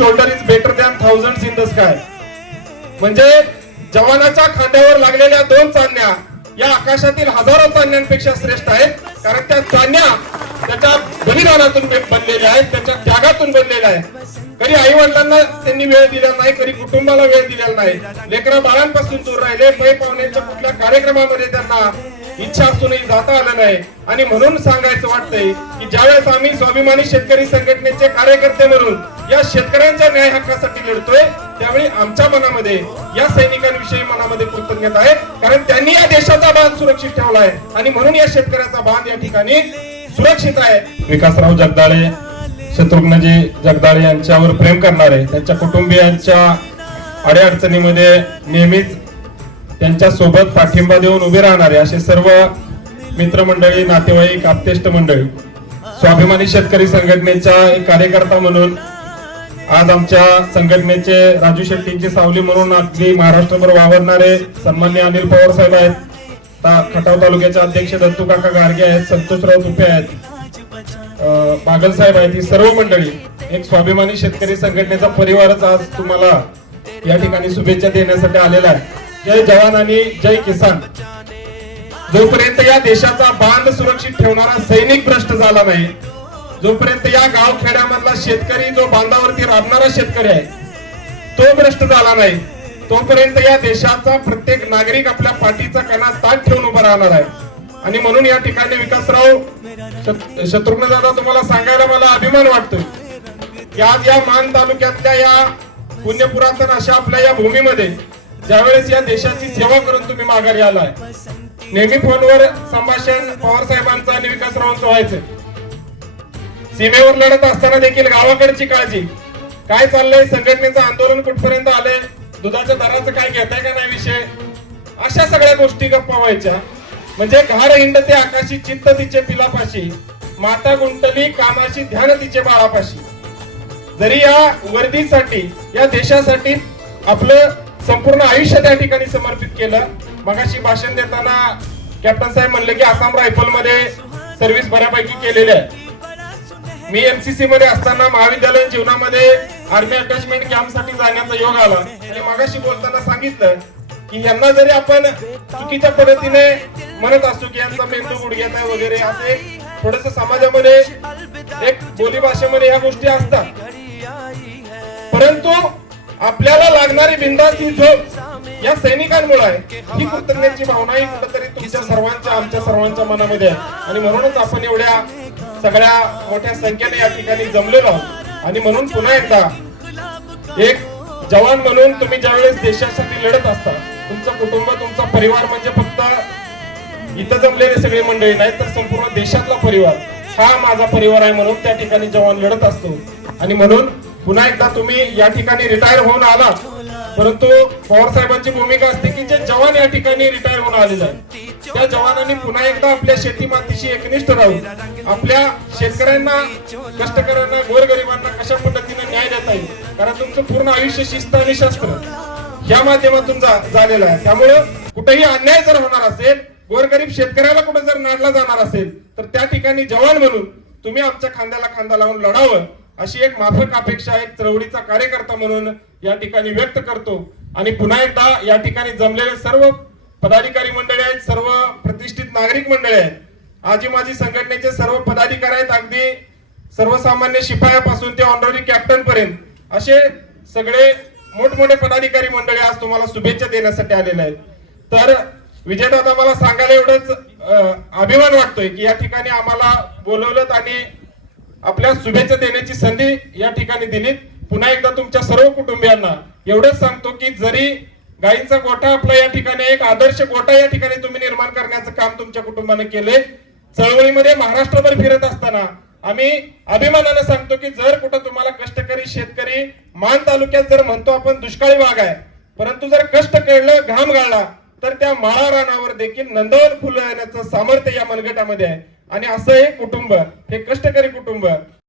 Shoulder is better than thousand in the sky म्हणजे जवानाच्या खांद्यावर लागलेल्या दोन चांदण्या या आकाशातील हजारो चांदण्यांपेक्षा श्रेष्ठ आहेत. कारण त्या चांदण्या त्याच्या बलिदानातून बनलेल्या आहेत त्याच्या त्यागातून बनलेल्या आहेत. कधी आई वडिलांना त्यांनी वेळ दिला नाही कधी कुटुंबाला वेळ दिलेला नाही. लेकरा बाळांपासून दूर राहिले पै पाहुण्याच्या कुठल्या कार्यक्रमामध्ये त्यांना इच्छा असूनही जाता आलं नाही. आणि म्हणून सांगायचं वाटतंय की ज्यावेळेस आम्ही स्वाभिमानी शेतकरी संघटनेचे कार्यकर्ते म्हणून या शेतकऱ्यांच्या न्याय हक्कासाठी लढतोय त्यावेळी आमच्या मनामध्ये या सैनिकांविषयी मनामध्ये कृतज्ञता आहे कारण त्यांनी या देशाचा बांध सुरक्षित ठेवला आहे. आणि म्हणून या शेतकऱ्याचा बांध या ठिकाणी सुरक्षित आहे. विकासराव जगदाळे शत्रुघ्नजी जगदाळे यांच्यावर प्रेम करणारे त्यांच्या कुटुंबियांच्या अडीअडचणीमध्ये नेहमीच त्यांच्यासोबत पाठिंबा देऊन उभे राहणारे असे सर्व मित्रमंडळी नातेवाईक आप्तेष्ट मंडळी स्वाभिमानी शेतकरी संघटनेचा एक कार्यकर्ता म्हणून आज आमच्या संघटनेचे राजू शेट्टींची सावली म्हणून आपली महाराष्ट्रभर वावरणारे सन्मान्य अनिल पवार साहेब आहेत. ता- खटाव तालुक्याचे अध्यक्ष दत्तू काका गाडगे आहेत संतोषराव तुपे आहेत. बागल साहेब आहेत ही सर्व मंडळी. एक स्वाभिमानी शेतकरी संघटनेचा परिवारच आज तुम्हाला या ठिकाणी शुभेच्छा देण्यासाठी आलेला आहे. जय जवान आणि जय किसान. जोपर्यंत या देशाचा बांध सुरक्षित ठेवणारा सैनिक भ्रष्ट झाला नाही जोपर्यंत या गाव शेतकरी जो बांधावरती राबणारा शेतकरी आहे तो भ्रष्ट झाला नाही. तोपर्यंत या देशाचा प्रत्येक नागरिक आपल्या पाठीचा कणा ताट ठेवून उभा राहणार आहे. आणि म्हणून या ठिकाणी विकासराव शत्रुघ्न दादा तुम्हाला सांगायला मला अभिमान वाटतोय. की आज या मान तालुक्यातल्या या पुण्यपुरातन अशा आपल्या या भूमीमध्ये ज्यावेळेस या देशाची सेवा करून तुम्ही माघारी आलाय. नेहमी फोनवर संभाषण पवार साहेबांचं आणि विकासरावांचं व्हायचं सीमेवर लढत असताना देखील गावाकडची काळजी. काय चाललंय? संघटनेचं आंदोलन कुठपर्यंत आलंय? दुधाच्या दराचं काय घेताय का नाही विषय? अशा सगळ्या गोष्टी गप्पा व्हायच्या. म्हणजे घार हिंड ते आकाशी चित्त तिचे पिलापाशी. माता गुंतली कामाशी ध्यान तिचे बाळापाशी. जरी या वर्दीसाठी या देशासाठी आपलं संपूर्ण आयुष्य त्या ठिकाणी समर्पित केलं मगाशी भाषण देताना कॅप्टन साहेब म्हणले की आसाम रायफलमध्ये सर्व्हिस बऱ्यापैकी केलेली आहे. मी एमसीसी मध्ये असताना महाविद्यालयीन जीवनामध्ये आर्मी अटॅचमेंट कॅम्पसाठी जाण्याचा योग आला. आणि मागाशी बोलताना सांगितलं की यांना जरी आपण चुकीच्या पद्धतीने म्हणत असतो की यांचा मेंदू गुडघ्यात आहे वगैरे असे थोडस समाजामध्ये एक बोली भाषेमध्ये ह्या गोष्टी असतात. परंतु आपल्याला लागणारी बिंदास्ती झोप या सैनिकांमुळे आहे. ही कृतज्ञतेची भावना ही कुठेतरी तुमच्या सर्वांच्या आमच्या सर्वांच्या मनामध्ये आहे. आणि म्हणूनच आपण एवढ्या सगळ्या मोठ्या संख्येने या ठिकाणी जमलेलो आहोत. आणि म्हणून पुन्हा एकदा एक जवान म्हणून तुम्ही ज्यावेळेस देशासाठी लढत असता तुमचं कुटुंब तुमचा परिवार म्हणजे फक्त इथं जमलेले सगळे मंडळी नाही तर संपूर्ण देशातला परिवार हा माझा परिवार आहे म्हणून त्या ठिकाणी जवान लढत असतो. आणि म्हणून पुन्हा एकदा तुम्ही या ठिकाणी रिटायर होऊन आला परंतु पवार साहेबांची भूमिका असते की जे जवान या ठिकाणी रिटायर होऊन आलेले आहेत. त्या जवानांनी पुन्हा एकदा आपल्या शेती मातीशी एकनिष्ठ राहून आपल्या शेतकऱ्यांना कष्टकऱ्यांना गोरगरिबांना कशा पद्धतीने न्याय देता येईल? कारण तुमचं पूर्ण आयुष्य शिस्त आणि शास्त्र या माध्यमातून झालेलं आहे. त्यामुळं कुठेही अन्याय जर होणार असेल गोरगरीब शेतकऱ्याला कुठे जर नाडला जाणार असेल तर त्या ठिकाणी जवान म्हणून तुम्ही आमच्या खांद्याला खांदा लावून लढावं अशी एक माफक अपेक्षा एक चळवळीचा कार्यकर्ता म्हणून या ठिकाणी व्यक्त करतो. आणि पुन्हा एकदा या ठिकाणी जमलेले सर्व पदाधिकारी मंडळी आहेत सर्व प्रतिष्ठित नागरिक मंडळी आहेत. आजी माजी संघटनेचे सर्व पदाधिकारी आहेत अगदी सर्वसामान्य शिपायापासून ते ऑनररी कॅप्टन पर्यंत. असे सगळे मोठमोठे पदाधिकारी मंडळी आज तुम्हाला शुभेच्छा देण्यासाठी आलेले आहेत. तर विजयदादा मला सांगायला एवढंच अभिमान वाटतोय की या ठिकाणी आम्हाला बोलवलं आणि आपल्या शुभेच्छा देण्याची संधी या ठिकाणी दिलीत. पुन्हा एकदा तुमच्या सर्व कुटुंबियांना एवढंच सांगतो की जरी गायींचा गोठा आपला या ठिकाणी एक आदर्श गोठा या ठिकाणी तुम्ही निर्माण करण्याचं काम तुमच्या कुटुंबाने केले चळवळीमध्ये महाराष्ट्रभर फिरत असताना आम्ही अभिमानानं सांगतो की जर कुठं तुम्हाला कष्टकरी शेतकरी मान तालुक्यात जर म्हणतो आपण दुष्काळी भाग आहे परंतु जर कष्ट केलं घाम गाळला तर त्या माळा रानावर देखील नंदवन फुलं येण्याचं सामर्थ्य या मनगटामध्ये आहे. आणि असं हे कुटुंब हे कष्टकरी कुटुंब